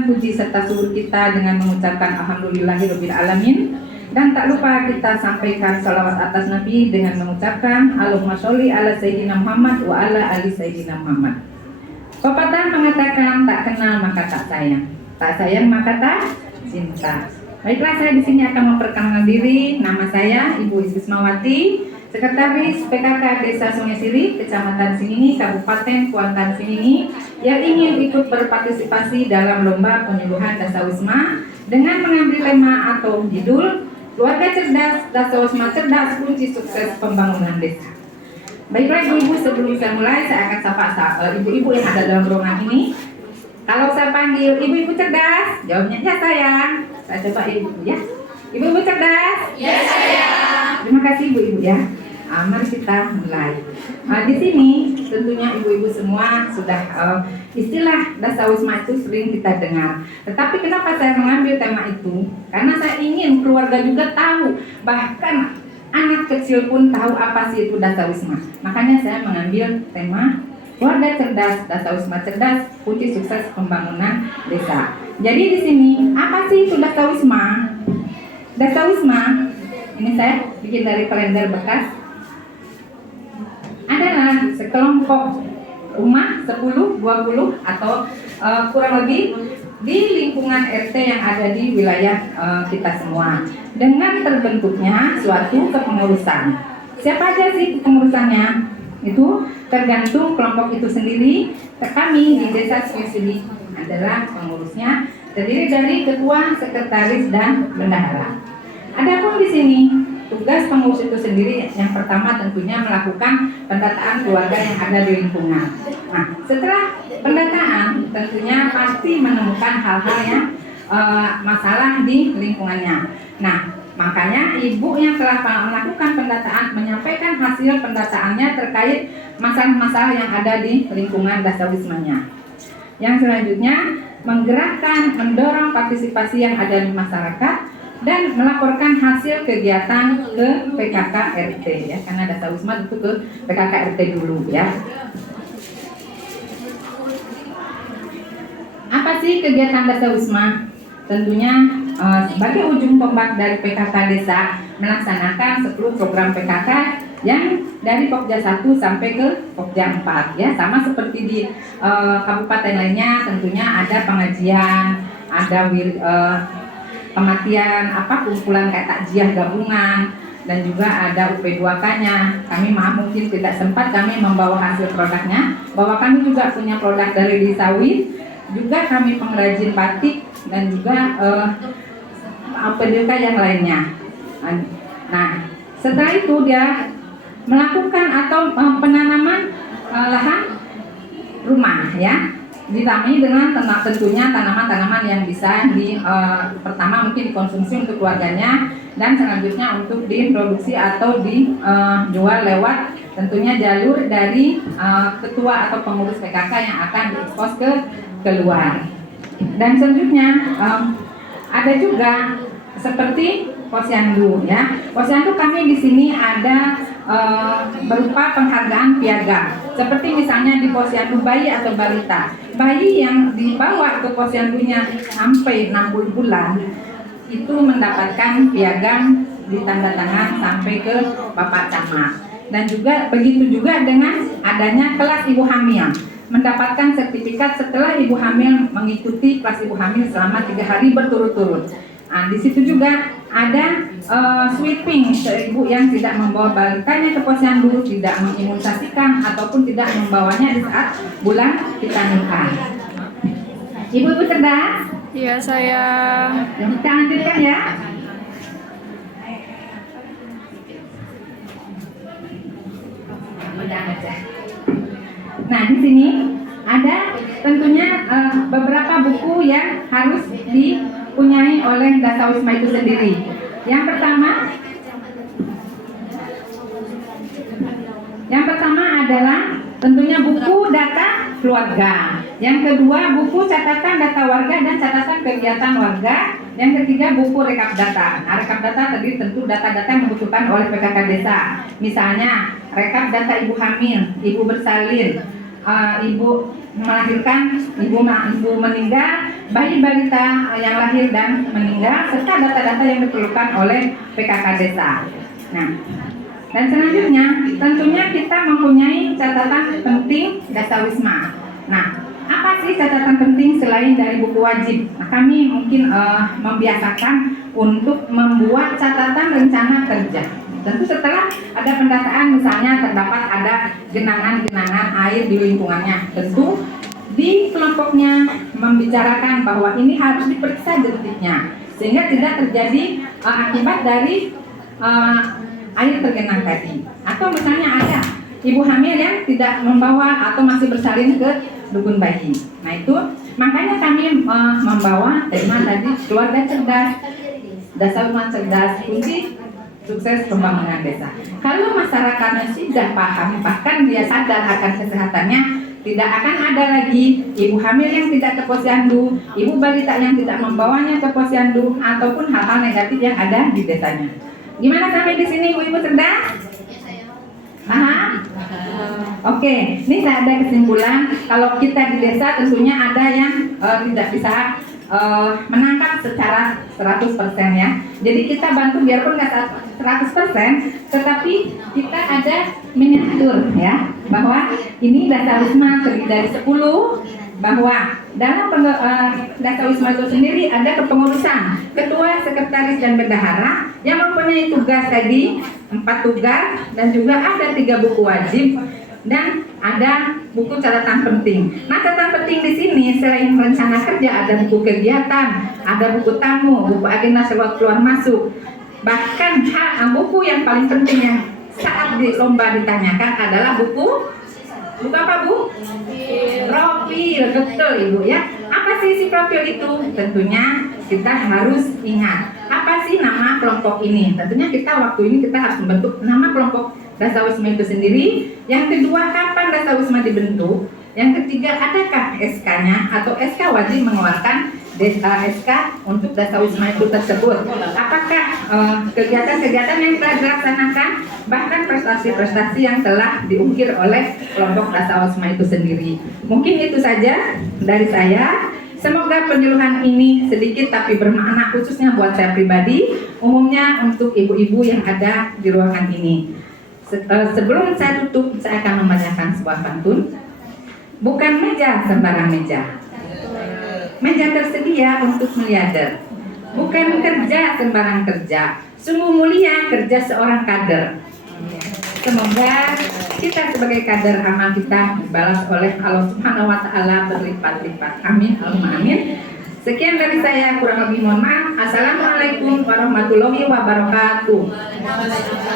panjatkan puji serta syukur kita dengan mengucapkan alhamdulillahirabbil alamin. Dan tak lupa kita sampaikan salawat atas Nabi dengan mengucapkan Allahumma sholli ala Sayyidina Muhammad wa ala ali Sayyidina Muhammad. Pepatah mengatakan tak kenal maka tak sayang maka tak cinta. Baiklah, saya di sini akan memperkenalkan diri. Nama saya Ibu Ismawati, Sekretaris PKK Desa Sungai Siri, Kecamatan Sinini, Kabupaten Kuantan Sinini, yang ingin ikut berpartisipasi dalam lomba penyuluhan Dasawisma dengan mengambil tema atau judul Keluarga Cerdas, Dasawisma Cerdas, Kunci Sukses Pembangunan Desa. Baiklah Ibu, sebelum saya mulai, saya akan sapa ibu-ibu yang ada dalam ruangan ini. Kalau saya panggil ibu-ibu cerdas, jawabnya ya sayang. Saya coba ibu ya. Ibu-ibu cerdas? Ya sayang. Terima kasih ibu-ibu ya. Mari kita mulai. Di sini tentunya ibu-ibu semua sudah istilah Dasawisma itu sering kita dengar. Tetapi kenapa saya mengambil tema itu? Karena saya ingin keluarga juga tahu, bahkan anak kecil pun tahu apa sih itu Dasawisma. Makanya saya mengambil tema Keluarga Cerdas, Dasawisma Cerdas, Kunci Sukses Pembangunan Desa. Jadi di sini apa sih itu Dasawisma? Dasawisma ini saya bikin dari kalender bekas. Adalah sekelompok rumah 10, 20 atau kurang lebih di lingkungan RT yang ada di wilayah kita semua, dengan terbentuknya suatu kepengurusan. Siapa aja sih kepengurusannya? Itu tergantung kelompok itu sendiri. Kami di Desa Sungai Siri adalah pengurusnya, terdiri dari ketua, sekretaris, dan bendahara. Adapun di sini tugas pengurus itu sendiri yang pertama tentunya melakukan pendataan keluarga yang ada di lingkungan. Nah, setelah pendataan tentunya pasti menemukan hal-hal yang masalah di lingkungannya. Nah, makanya ibu yang telah melakukan pendataan menyampaikan hasil pendataannya terkait masalah-masalah yang ada di lingkungan Dasawismanya. Yang selanjutnya menggerakkan, mendorong partisipasi yang ada di masyarakat dan melaporkan hasil kegiatan ke PKK RT ya, karena Dasawisma itu ke PKK RT dulu ya. Apa sih kegiatan Dasawisma? Tentunya sebagai ujung tombak dari PKK Desa melaksanakan 10 program PKK yang dari Pokja 1 sampai ke Pokja 4 ya, sama seperti di kabupaten lainnya. Tentunya ada pengajian, ada kematian, kumpulan kayak takjiah gabungan, dan juga ada UP2K-nya. Kami mungkin tidak sempat kami membawa hasil produknya, bahwa kami juga punya produk dari di sawit, juga kami pengrajin batik, dan juga UP2K yang lainnya. Nah, setelah itu dia melakukan atau penanaman lahan rumah ya, ditambah dengan tentunya tanaman-tanaman yang bisa pertama mungkin dikonsumsi untuk keluarganya, dan selanjutnya untuk diproduksi atau dijual lewat tentunya jalur dari ketua atau pengurus PKK yang akan diekspos ke keluar. Dan selanjutnya ada juga seperti posyandu ya. Posyandu kami di sini ada berupa penghargaan piagam. Seperti misalnya di posyandu bayi atau balita. Bayi yang dibawa ke posyandunya sampai 60 bulan itu mendapatkan piagam ditanda tangan sampai ke Bapak Camat. Dan juga begitu juga dengan adanya kelas ibu hamil, mendapatkan sertifikat setelah ibu hamil mengikuti kelas ibu hamil selama 3 hari berturut-turut. Nah, di situ juga ada sweeping ibu yang tidak membawa balitanya ke posyandu, tidak mengimunisasikan ataupun tidak membawanya di saat bulan kita nikah. Ibu-ibu cerdas? Iya sayang. Kita lanjutkan ya. Nah, di sini ada tentunya beberapa buku yang harus dipunyai oleh Dasawisma itu sendiri. Yang pertama adalah tentunya buku data keluarga. Yang kedua buku catatan data warga dan catatan kegiatan warga. Yang ketiga buku rekap data. Nah, rekap data tadi tentu data-data yang dibutuhkan oleh PKK Desa. Misalnya rekap data ibu hamil, ibu bersalin, ibu melahirkan, ibu meninggal, bayi balita yang lahir dan meninggal serta data-data yang diperlukan oleh PKK desa. Nah, dan selanjutnya tentunya kita mempunyai catatan penting dasawisma. Nah, apa sih catatan penting selain dari buku wajib? Nah, kami mungkin membiasakan untuk membuat catatan rencana kerja. Tentu setelah ada pendataan, misalnya terdapat ada genangan-genangan air di lingkungannya, tentu di kelompoknya membicarakan bahwa ini harus diperiksa detiknya sehingga tidak terjadi akibat dari air tergenang tadi. Atau misalnya ada ibu hamil yang tidak membawa atau masih bersalin ke dukun bayi. Nah itu makanya kami membawa tema tadi keluarga cerdas, dasawisma cerdas, kunci sukses pembangunan desa. Kalau masyarakatnya sudah paham, bahkan dia sadar akan kesehatannya, tidak akan ada lagi ibu hamil yang tidak ke posyandu, ibu balita yang tidak membawanya ke posyandu, ataupun hal-hal negatif yang ada di desanya. Gimana sampai di sini ibu-ibu cerdas? Paham? Oke, ini saya ada kesimpulan. Kalau kita di desa tentunya ada yang tidak bisa menangkap secara 100% ya. Jadi kita bantu biarpun nggak 100%, tetapi kita ada miniatur ya, bahwa ini dasawisma terdiri dari 10, bahwa dalam dasawisma itu sendiri ada kepengurusan, ketua, sekretaris, dan bendahara yang mempunyai tugas tadi 4 tugas, dan juga ada 3 buku wajib dan ada buku catatan penting. Nah, catatan penting di sini selain rencana kerja ada buku kegiatan, ada buku tamu, buku agenda sewa keluar masuk. Bahkan buku yang paling penting yang saat di lomba ditanyakan adalah buku apa Bu? Profil, betul Ibu ya. Apa sih isi profil itu? Tentunya kita harus ingat apa sih nama kelompok ini. Tentunya kita waktu ini kita harus membentuk nama kelompok dasawisma itu sendiri. Yang kedua, kapan dasawisma dibentuk? Yang ketiga, adakah SK-nya atau SK wajib mengeluarkan SK untuk dasawisma itu tersebut? Apakah kegiatan-kegiatan yang telah dilaksanakan, bahkan prestasi-prestasi yang telah diukir oleh kelompok dasawisma itu sendiri? Mungkin itu saja dari saya. Semoga penyuluhan ini sedikit tapi bermakna, khususnya buat saya pribadi, umumnya untuk ibu-ibu yang ada di ruangan ini. Sebelum saya tutup, saya akan membacakan sebuah pantun. Bukan meja sembarang meja, meja tersedia untuk miliarder. Bukan kerja sembarang kerja, sungguh mulia kerja seorang kader. Semoga kita sebagai kader amal kita dibalas oleh Allah Subhanahu wa Ta'ala berlipat-lipat. Amin, Allahumma amin. Sekian dari saya, kurang lebih mohon maaf. Assalamualaikum warahmatullahi wabarakatuh.